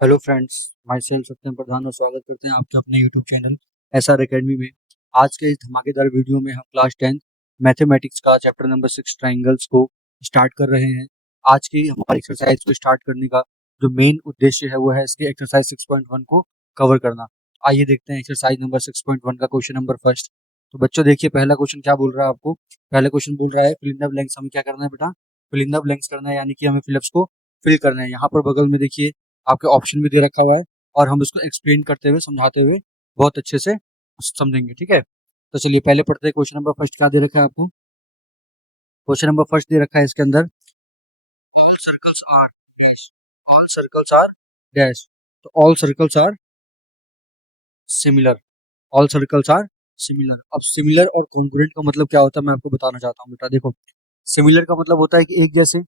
Hello friends, my self सत्यम प्रधान और स्वागत करते हैं आपके अपने यूट्यूब चैनल एसआर एकेडमी में। आज के इस धमाकेदार वीडियो में हम क्लास 10 मैथमेटिक्स का चैप्टर नंबर 6 ट्राइंगल्स को स्टार्ट कर रहे हैं। आज की हमारी एक्सरसाइज को स्टार्ट करने का जो मेन उद्देश्य है वो है इसके एक्सरसाइज 6.1 को कवर करना। आइए देखते हैं एक्सरसाइज नंबर 6.1 का क्वेश्चन नंबर फर्स्ट। तो बच्चों देखिए, पहला क्वेश्चन क्या बोल रहा है आपको। पहला क्वेश्चन बोल रहा है फिल इन द ब्लैंक्स। हमें क्या करना है बेटा, फिल इन द ब्लैंक्स करना है, यानी कि हमें फिलअप्स को फिल करना है। यहाँ पर बगल में देखिए आपके ऑप्शन भी दे रखा हुआ है और हम इसको एक्सप्लेन करते हुए समझाते हुए बहुत अच्छे से समझेंगे। ठीक है, तो चलिए पहले पढ़ते हैं। क्वेश्चन नंबर फर्स्ट क्या दे रखा है आपको। क्वेश्चन नंबर फर्स्ट दे रखा है इसके अंदर all circles are dash, all circles are dash. तो all circles are similar, all circles are similar. अब सिमिलर और कॉन्ग्रुएंट का मतलब क्या होता है मैं आपको बताना चाहता हूँ बेटा। देखो, सिमिलर का मतलब होता है कि एक जैसे,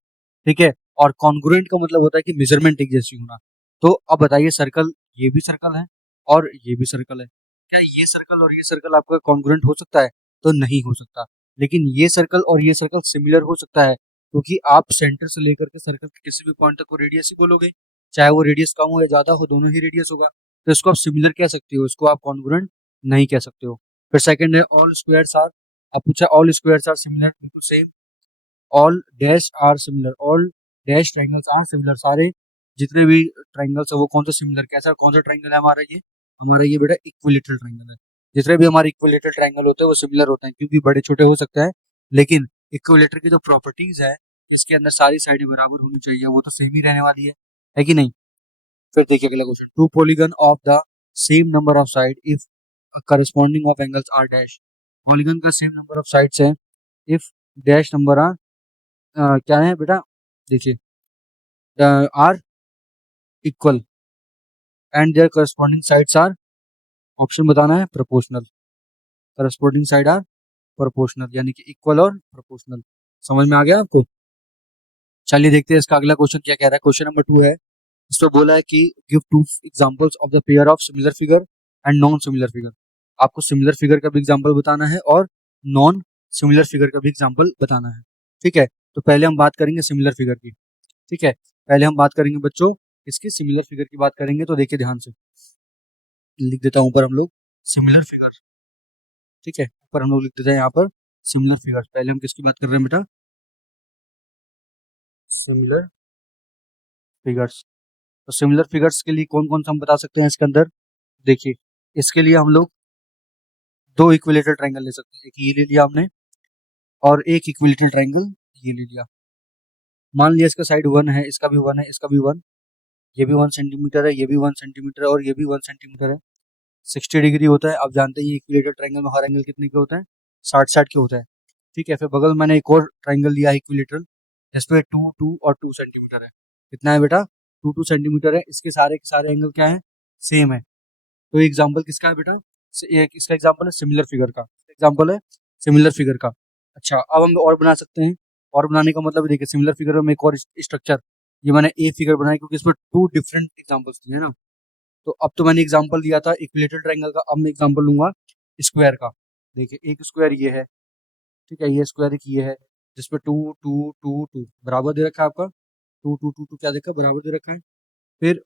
ठीक है, और कॉन्ग्रुएंट का मतलब होता है कि मेजरमेंट एक जैसी होना। तो अब बताइए, सर्कल, ये भी सर्कल है और ये भी सर्कल है, क्या ये सर्कल और ये सर्कल आपका कॉन्ग्रुएंट हो सकता है? तो नहीं हो सकता। लेकिन ये सर्कल और ये सर्कल सिमिलर हो सकता है, क्योंकि आप सेंटर से लेकर के सर्कल के किसी भी पॉइंट तक को रेडियस ही बोलोगे, चाहे वो रेडियस कम हो या ज्यादा हो, दोनों ही रेडियस होगा। तो इसको आप सिमिलर कह सकते हो, इसको आप कॉन्ग्रुएंट नहीं कह सकते हो। फिर सेकंड है ऑल स्क्वायर्स आर। आप पूछा ऑल स्क्वायर्स आर सिमिलर, बिल्कुल same. All dash are similar, all dash triangles are similar. सारे जितने भी ट्राइंगल्स है वो कौन सा सिमिलर, कैसा कौन सा ट्राइंगल है हमारा ये, हमारा ये बेटा इक्विलेटरल ट्राइंगल है। जितने भी हमारे इक्विलेटरल ट्राइंगल होते हैं वो सिमिलर होते हैं, क्योंकि बड़े छोटे हो सकते हैं, लेकिन इक्विलेटर की जो प्रॉपर्टीज है, इसके अंदर सारी साइडें बराबर होनी चाहिए, वो तो सेम ही रहने वाली है कि नहीं। फिर देखिए अगला question, two polygon of the same number of side if corresponding of angles are dash. Polygon का सेम नंबर ऑफ साइड्स है इफ डैश नंबर आर क्या है बेटा, देखिए are equal and there corresponding sides are, option बताना है, proportional. Corresponding side are proportional, यानी कि इक्वल और प्रोपोर्शनल। समझ में आ गया आपको। चलिए देखते हैं इसका अगला क्वेश्चन क्या कह रहा है। क्वेश्चन नंबर 2 है, इसमें बोला है कि give to examples of the pair of similar figure and non similar figure. आपको सिमिलर फिगर का भी एग्जांपल बताना है और नॉन सिमिलर फिगर का भी एग्जांपल बताना है। ठीक है, तो पहले हम बात करेंगे सिमिलर फिगर की। ठीक है, पहले हम बात करेंगे बच्चों इसकी सिमिलर फिगर की बात करेंगे। तो देखिए ध्यान से लिख देता हूं ऊपर हम लोग सिमिलर फिगर। ठीक है, ऊपर हम लोग लिख देते हैं यहाँ पर सिमिलर फिगर। पहले हम किसकी बात कर रहे हैं बेटा, सिमिलर फिगर्स। तो सिमिलर फिगर्स के लिए कौन कौन सा हम बता सकते हैं इसके अंदर। देखिए, इसके लिए हम लोग दो इक्विलेटरल ट्रायंगल ले सकते हैं। एक ये ले लिया हमने और एक इक्विलेटरल ट्रायंगल ये ले लिया। मान लिया इसका साइड 1 है, इसका भी 1 है, इसका भी 1, ये भी 1 सेंटीमीटर है, ये भी 1 सेंटीमीटर है और ये भी 1 सेंटीमीटर है। 60 डिग्री होता है। आप जानते हैं इक्विलेटरल ट्रायंगल में हर एंगल कितने के होते हैं, 60-60 के होता है। ठीक है, फिर बगल में मैंने एक और ट्रायंगल लिया है इक्विलेटरल, जिसपे 2 2 और 2 सेंटीमीटर है। कितना है बेटा, 2 2 सेंटीमीटर है। इसके सारे के सारे एंगल क्या है, सेम है। तो एग्जाम्पल किसका है बेटा, एक इसका एग्जाम्पल है सिमिलर फिगर का, एग्जाम्पल है सिमिलर फिगर का। अच्छा, अब हम और बना सकते हैं। और बनाने का मतलब देखिए, सिमिलर फिगर में एक और स्ट्रक्चर, ये मैंने ए फिगर बनाया क्योंकि इसमें टू डिफरेंट एग्जाम्पल्स दिए ना। तो अब तो मैंने एग्जाम्पल दिया था इक्विलेटरल ट्रायंगल का, अब मैं एग्जाम्पल लूंगा स्क्वायर का। देखिए एक स्क्वायर ये है, ठीक है, ये स्क्वायर एक ये है, जिसपे 2 2 2 2 बराबर दे रखा है आपका। 2 2 2 2 क्या देखा, बराबर दे रखा है। फिर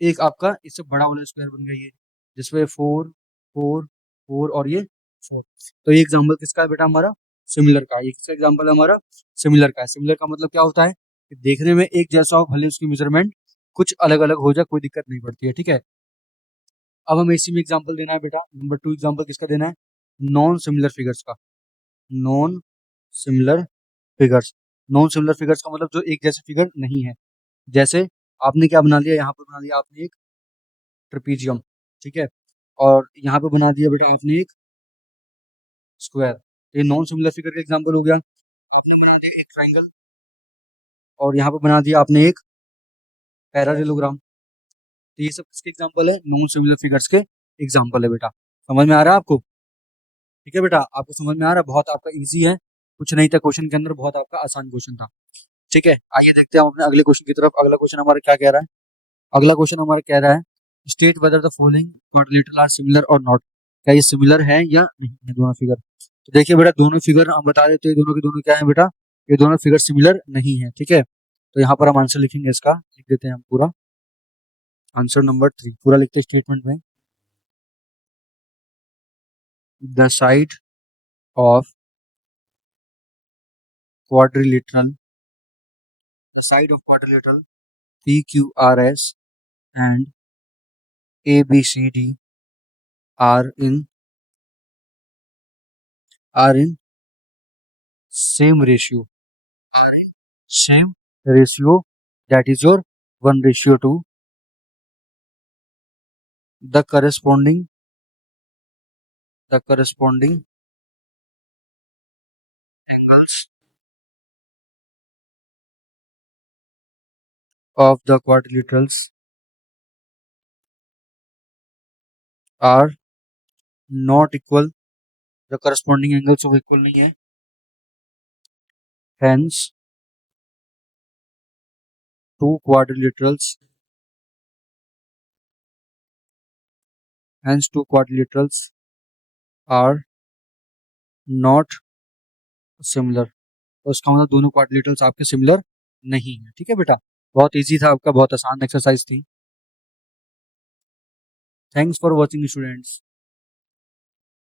एक आपका इससे बड़ा वाला स्क्वायर बन गया ये, जिसपे 4 4 4 और ये 4। तो ये एग्जाम्पल किसका है बेटा, हमारा सिमिलर का। ये किसका एग्जाम्पल है, हमारा सिमिलर का है। सिमिलर का मतलब क्या होता है कि देखने में एक जैसा हो, भले उसकी मेजरमेंट कुछ अलग अलग हो जाए, कोई दिक्कत नहीं पड़ती है। ठीक है, अब हमें इसी में एग्जाम्पल देना है बेटा। नंबर 2 एग्जाम्पल किसका देना है, नॉन सिमिलर फिगर्स का। Non similar figures, non similar figures का मतलब जो एक जैसे फिगर नहीं है। जैसे आपने क्या बना लिया, यहाँ पर बना लिया आपने एक ट्रेपीजियम, ठीक है, और यहाँ पे बना दिया बेटा आपने एक स्क्वायर। ये नॉन सिमिलर फिगर का एग्जांपल हो गया। एक ट्रायंगल और यहाँ पे बना दिया आपने एक पैरालेलोग्राम। तो ये सब किसके एग्जांपल है, नॉन सिमिलर फिगर्स के एग्जांपल है बेटा। समझ में आ रहा है आपको। ठीक है बेटा, आपको समझ में आ रहा है, बहुत आपका इजी है, कुछ नहीं था क्वेश्चन के अंदर, बहुत आपका आसान क्वेश्चन था। ठीक है, आइए देखते हैं हम अपने अगले क्वेश्चन की तरफ। अगला क्वेश्चन हमारा क्या कह रहा है, अगला क्वेश्चन हमारा कह रहा है state whether the following quadrilateral are similar or not. क्या ये सिमिलर है या नहीं ये दोनों फिगर। तो देखिए बेटा, दोनों फिगर हम बता देते हैं, दोनों के दोनों क्या है बेटा, ये दोनों फिगर सिमिलर नहीं है। ठीक है, तो यहाँ पर हम आंसर लिखेंगे, इसका लिख देते हैं हम पूरा। आंसर नंबर 3 पूरा लिखते स्टेटमेंट में, the side of quadrilateral PQRS and ABCD are in same ratio. Same ratio, that is your 1:2. The corresponding angles of the quadrilaterals are not equal. The corresponding angles of equal नहीं है. Hence, two quadrilaterals are not similar. तो इसका मतलब दोनों quadrilaterals आपके similar नहीं है. ठीक है बेटा, बहुत इजी था आपका, बहुत आसान एक्सरसाइज थी. Thanks for watching students.